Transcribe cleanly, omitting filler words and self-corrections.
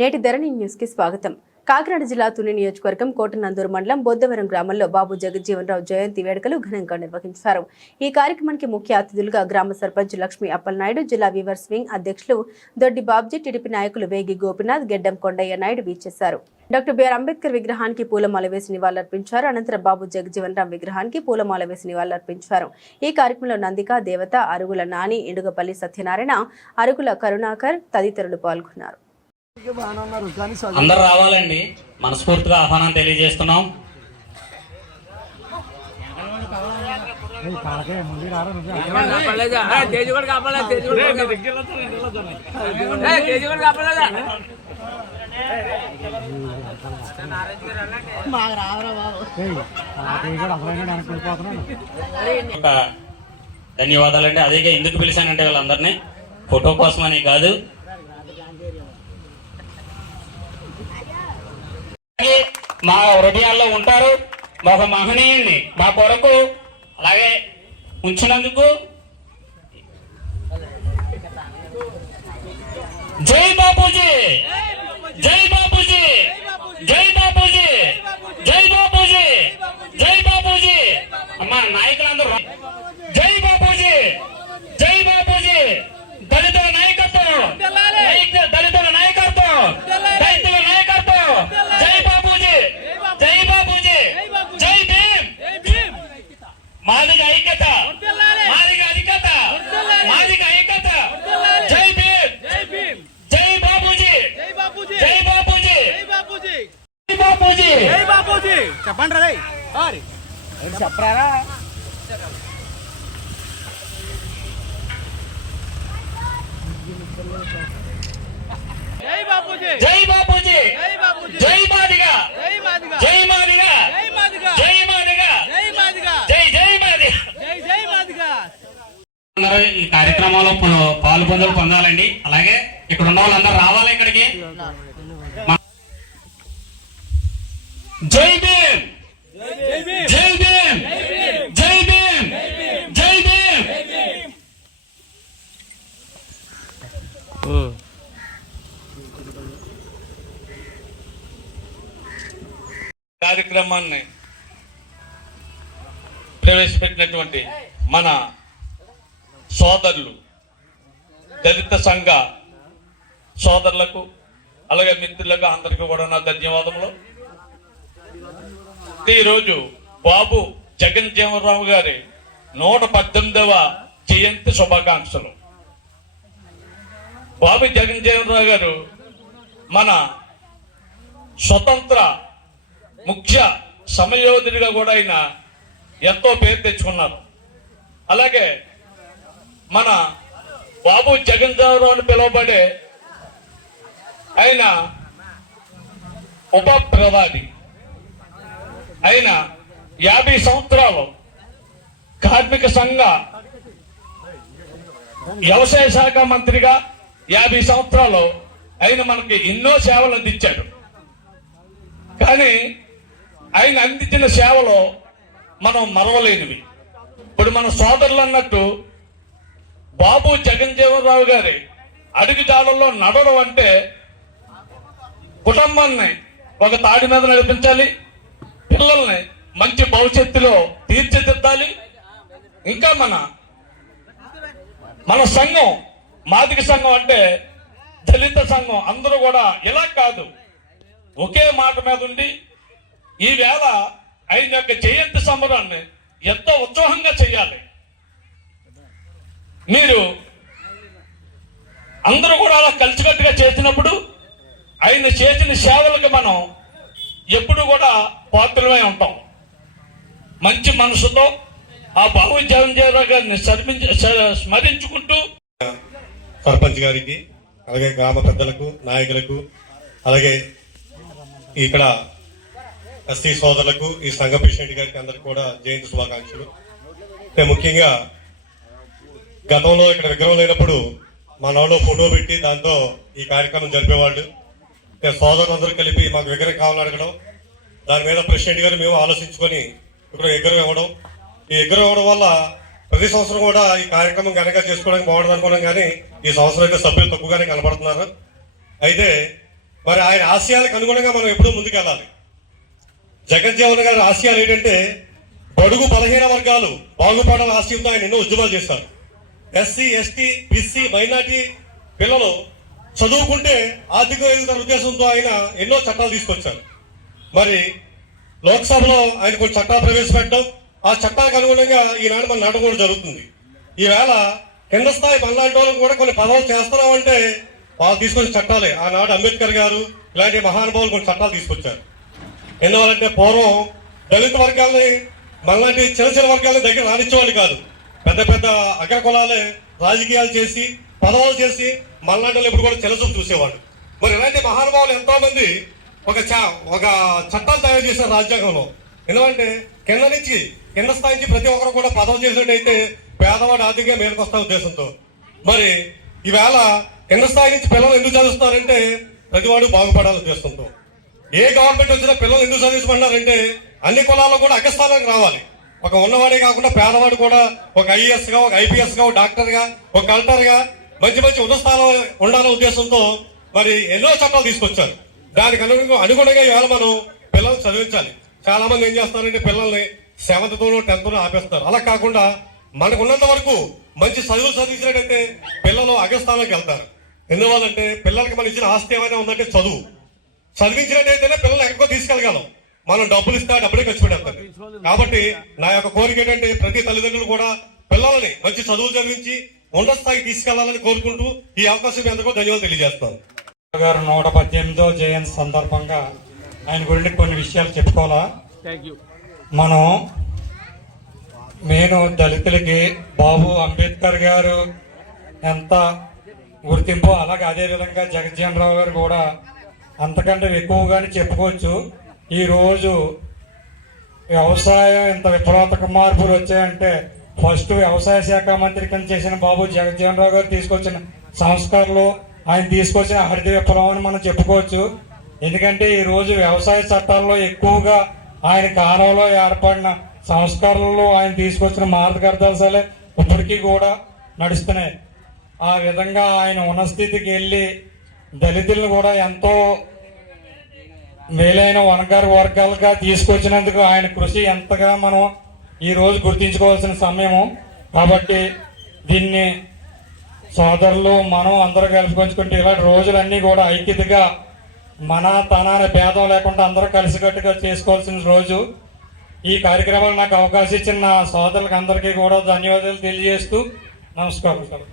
నేటి ధరణి న్యూస్ కి స్వాగతం. కాకినాడ జిల్లా తుని నియోజకవర్గం కోటనందూరు మండలం బొద్దవరం గ్రామంలో బాబు జగజ్జీవనరావు జయంతి వేడుకలు ఘనంగా నిర్వహించారు. ఈ కార్యక్రమానికి ముఖ్య అతిథులుగా గ్రామ సర్పంచ్ లక్ష్మీ అప్పలనాయుడు, జిల్లా వీవర్స్ వింగ్ అధ్యక్షులు దొడ్డి బాబ్జీ, టీడీపీ నాయకులు వేగి గోపినాథ్, గెడ్డం కొండయ్య నాయుడు వీచేశారు. డాక్టర్ బిఆర్ అంబేద్కర్ విగ్రహానికి పూలమాల వేసి నివాళులర్పించారు. అనంతరం బాబు జగజ్జీవనరావు విగ్రహానికి పూలమాల వేసి నివాళులర్పించారు. ఈ కార్యక్రమంలో నందిక దేవత, అరుగుల నాని, ఇడుగపల్లి సత్యనారాయణ, అరుగుల కరుణాకర్ తదితరులు పాల్గొన్నారు. అందరు రావాలండి, మనస్ఫూర్తిగా ఆహ్వానం తెలియజేస్తున్నాం. ధన్యవాదాలండి. అదే ఎందుకు పిలిచానంటే వాళ్ళందరినీ ఫోటో కోసమని కాదు, మా హృదయాల్లో ఉంటారు. ఒక మహనీయుణ్ణి మా కొరకు అలాగే ఉంచినందుకు జై బాపూజీ, జై బాపూజీ, జై బాపూజీ, జై బాపూజీ, జై బాపూజీ. అమ్మా నాయకులందరూ జై బాపూజీ, జై బాపూజీ. దళితుల నాయకత్వం, దళితుల నాయకత్వం, రైతుల నాయకత్వం. జై బాపూజీ, జై బాపూజీ, జై భీమ్. మాదిగ ఐక్యత, మాదిగ ఐక్యత, మాదిగ ఐక్యత. జై భీమ్, జై బాపూజీ, జై బాపూజీ, జై బాపూజీ, జై బాపూజీ, జై బాపూజీ. చెప్పండి రే, చెప్పరా? జై బాపూజీ, జై బాపూజీ, జై మాదిగ, జై మాదిగ, జై మాదిగ, జై మాదిగ, జై మాదిగ, జై మాదిగ, జై జై మాదిగ, జై జై మాదిగ. అందరూ ఈ కార్యక్రమంలో పొందాలండి. అలాగే ఇక్కడ ఉన్న వాళ్ళందరూ రావాలి ఇక్కడికి. జై భీమ్, జై భీమ్, జై భీమ్, జై భీమ్, జై భీమ్. కార్యక్రమాన్ని ప్రవేశపెట్టినటువంటి మన సోదరులు, దళిత సంఘ సోదరులకు అలాగే మిత్రులకు అందరికీ కూడా నా ధన్యవాదములు. ఈరోజు బాబు జగజ్జీవనరావు గారి 118వ జయంతి శుభాకాంక్షలు. బాబు జగజ్జీవనరావు గారు మన స్వతంత్ర ముఖ్య సమయోధుడిగా కూడా ఆయన ఎంతో పేరు తెచ్చుకున్నారు. అలాగే మన బాబు జగజ్జీవనరావు అని పిలువబడే ఆయన ఉప ప్రధాని. ఆయన 50 సంవత్సరాలు కార్మిక సంఘ వ్యవసాయ శాఖ మంత్రిగా 50 సంవత్సరాలు ఆయన మనకి ఎన్నో సేవలు అందించాడు. కానీ ఆయన అందించిన సేవలో మనం మరవలేనివి. ఇప్పుడు మన సోదరులు అన్నట్టు బాబు జగజ్జీవనరావు గారి అడుగుజాడల్లో నడవడం అంటే కుటుంబాన్ని ఒక తాడి మీద నడిపించాలి, పిల్లల్ని మంచి భవిష్యత్తులో తీర్చిదిద్దాలి. ఇంకా మన సంఘం మాదిగ సంఘం అంటే దళిత సంఘం అందరూ కూడా ఇలా కాదు, ఒకే మాట మీద ఉండి ఈ వేళ ఆయన యొక్క జయంతి సంబరాన్ని ఎంతో ఉత్సాహంగా చేయాలి. మీరు అందరూ కూడా అలా కలిసికట్టుగా చేసినప్పుడు ఆయన చేసిన సేవలకు మనం ఎప్పుడు కూడా పాత్రలమై ఉంటాం. మంచి మనసుతో ఆ బాబు జగజ్జీవనరావు గారిని స్మరించుకుంటూ సర్పంచ్ గారికి, అలాగే గ్రామ పెద్దలకు, నాయకులకు, అలాగే ఇక్కడ ఎస్టీ సోదరులకు, ఈ సంఘ ప్రెసిడెంట్ గారికి అందరికి కూడా జయంతి శుభాకాంక్షలు. ముఖ్యంగా గతంలో ఇక్కడ విగ్రహం లేనప్పుడు మన వాళ్ళు ఫోటో పెట్టి దాంతో ఈ కార్యక్రమం జరిపేవాళ్ళు. సోదరులందరూ కలిపి మాకు విగ్రహం కావాలని అడగడం, దాని మీద ప్రెసిడెంట్ గారు మేము ఆలోచించుకొని ఇక్కడ విగ్రహం ఇవ్వడం. ఈ విగ్రహం ఇవ్వడం వల్ల ప్రతి సంవత్సరం కూడా ఈ కార్యక్రమం ఘనంగా చేసుకోవడానికి బాగుంటుంది అనుకున్నాం. కానీ ఈ సంవత్సరం అయితే సభ్యులు తక్కువగానే కనబడుతున్నారు. అయితే మరి ఆయన ఆశయాలకు అనుగుణంగా మనం ఎప్పుడూ ముందుకెళ్ళాలి. జగజ్జీవన్ గారి ఆశయాలు ఏంటంటే బడుగు బలహీన వర్గాలు బాగుపడాలని ఆశయంతో ఆయన ఎన్నో ఉద్యమాలు చేస్తారు. ఎస్సీ, ఎస్టీ, బీసీ, మైనార్టీ పిల్లలు చదువుకుంటే ఆర్థిక ఎదుగుదల ఉద్దేశంతో ఆయన ఎన్నో చట్టాలు తీసుకొచ్చారు. మరి లోక్సభలో ఆయన కొన్ని చట్టాలు ప్రవేశపెట్టడం, ఆ చట్టాలకు అనుగుణంగా ఈనాడు మన నాటకం కూడా జరుగుతుంది. ఈవేళ కింద స్థాయి మనలాంటి వాళ్ళకి కూడా కొన్ని పదవులు చేస్తున్నామంటే వాళ్ళు తీసుకొచ్చిన చట్టాలే. ఆనాడు అంబేద్కర్ గారు ఇలాంటి మహానుభావులు కొన్ని చట్టాలు తీసుకొచ్చారు. ఎందువల్లంటే పూర్వం దళిత వర్గాలని మనలాంటి చిన్న చిన్న వర్గాలని దగ్గర రానిచ్చేవాళ్ళు కాదు. పెద్ద పెద్ద అగ్ర కులాలే రాజకీయాలు చేసి పదవులు చేసి మనలాంటి వాళ్ళు ఎప్పుడు కూడా చిన్నచూపు చూసేవాళ్ళు. మరి ఇలాంటి మహానుభావులు ఎంతో మంది ఒక చట్టాలు తయారు చేశారు రాజ్యాంగంలో. ఎందుకంటే కింద స్థాయి నుంచి ప్రతి ఒక్కరు కూడా పదవి చేసినట్టయితే పేదవాడు ఆర్థికంగా మేలుకొస్తా ఉద్దేశంతో. మరి ఈవేళ కింద స్థాయి నుంచి పిల్లలు ఎందుకు చదువుతున్నారంటే ప్రతివాడు బాగుపడాలని ఉద్దేశంతో. ఏ గవర్నమెంట్ వచ్చినా పిల్లలు ఎందుకు చదివించమన్నారంటే అన్ని కులాల్లో కూడా అగ్రస్థానానికి రావాలి. ఒక ఉన్నవాడే కాకుండా పేదవాడు కూడా ఒక ఐఏఎస్ గా, ఒక ఐపీఎస్ గా, ఒక డాక్టర్ గా, ఒక కలెక్టర్ గా మంచి మంచి ఉన్నత స్థానంలో ఉండాలనే ఉద్దేశంతో మరి ఎన్నో చట్టాలు తీసుకొచ్చారు. దానికి అనుగుణంగా ఇవాళ మనం పిల్లల్ని చదివించాలి. చాలా మంది ఏం చేస్తారంటే పిల్లల్ని 7th తోనో 10th తోనో ఆపేస్తారు. అలా కాకుండా మనకు ఉన్నంత వరకు మంచి చదువులు చదివించినట్టయితే పిల్లలు అగ్రస్థానానికి వెళ్తారు. ఎందువల్లంటే పిల్లలకి మనం ఇచ్చిన ఆస్తి ఏమైనా ఉందంటే చదువు. చదివించినట్టయితేనే పిల్లలు ఎక్కడికో తీసుకెళ్ళగలం. మనం డబ్బులు ఇస్తే డబ్బులే ఖర్చు పెట్టేస్తారు. కాబట్టి నా యొక్క కోరిక ఏంటంటే ప్రతి తల్లిదండ్రులు కూడా పిల్లలని మంచి చదువులు చదివించి ఉన్నత స్థాయికి తీసుకెళ్లాలని కోరుకుంటూ ఈ అవకాశం ఎందుకో ధన్యవాదాలు తెలియజేస్తాను. గారు 118వ జయంతి సందర్భంగా ఆయన గురించి కొన్ని విషయాలు చెప్పుకోవాలా. మనం నేను దళితులకి బాబు అంబేద్కర్ గారు ఎంత గుర్తింపు, అలాగే అదే విధంగా జగజ్జీవన్ రావు గారు కూడా అంతకంటే ఎక్కువగానే చెప్పుకోవచ్చు. ఈ రోజు వ్యవసాయం ఇంత విప్లవాత్మక మార్పులు వచ్చాయంటే ఫస్ట్ వ్యవసాయ శాఖ మంత్రి కింద చేసిన బాబు జగజ్జీవన్ రావు గారు తీసుకొచ్చిన సంస్కరణలు, ఆయన తీసుకొచ్చిన హరిత విప్లవం అని మనం చెప్పుకోవచ్చు. ఎందుకంటే ఈ రోజు వ్యవసాయ చట్టాల్లో ఎక్కువగా ఆయన కాలంలో ఏర్పడిన సంస్కరణలు, ఆయన తీసుకొచ్చిన మార్గదర్శకాలే ఇప్పటికీ కూడా నడుస్తున్నాయి. ఆ విధంగా ఆయన ఉన్న స్థితికి వెళ్ళి దళితులను కూడా ఎంతో మేలైన వర్గాలుగా తీసుకొచ్చినందుకు ఆయన కృషి ఎంతగా మనం ఈ రోజు గుర్తించుకోవాల్సిన సమయము. కాబట్టి దీన్ని సోదరులు మనం అందరూ కలిసి పంచుకుంటే ఇలాంటి రోజులన్నీ కూడా ఐక్యతగా మన తన భేదం లేకుండా అందరూ కలిసికట్టుగా చేసుకోవాల్సిన రోజు. ఈ కార్యక్రమాలు నాకు అవకాశం ఇచ్చిన నా సోదరులకు అందరికీ కూడా ధన్యవాదాలు తెలియజేస్తూ నమస్కారం సార్.